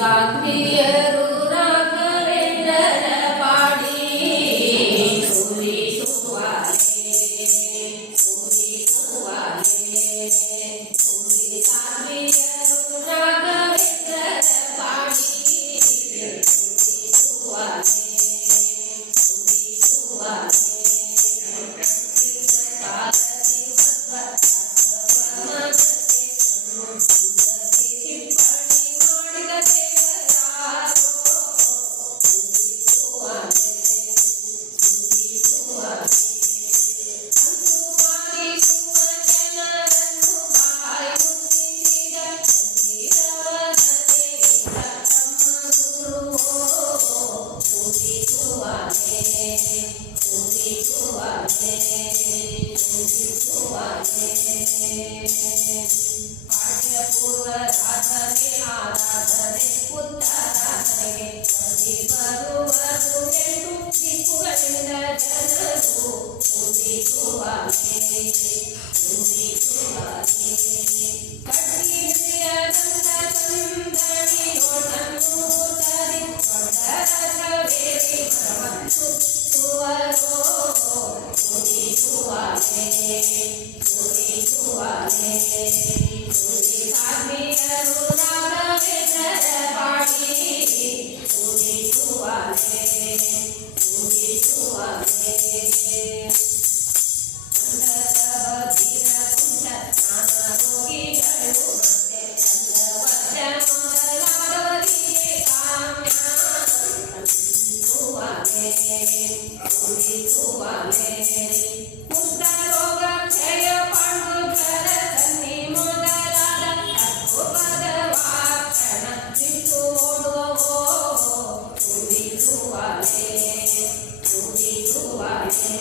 Sakriya पूर्व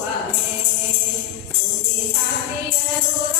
ಸುರಿಸುವರೆ ಸುರಿ ಸಾಕಿಯರು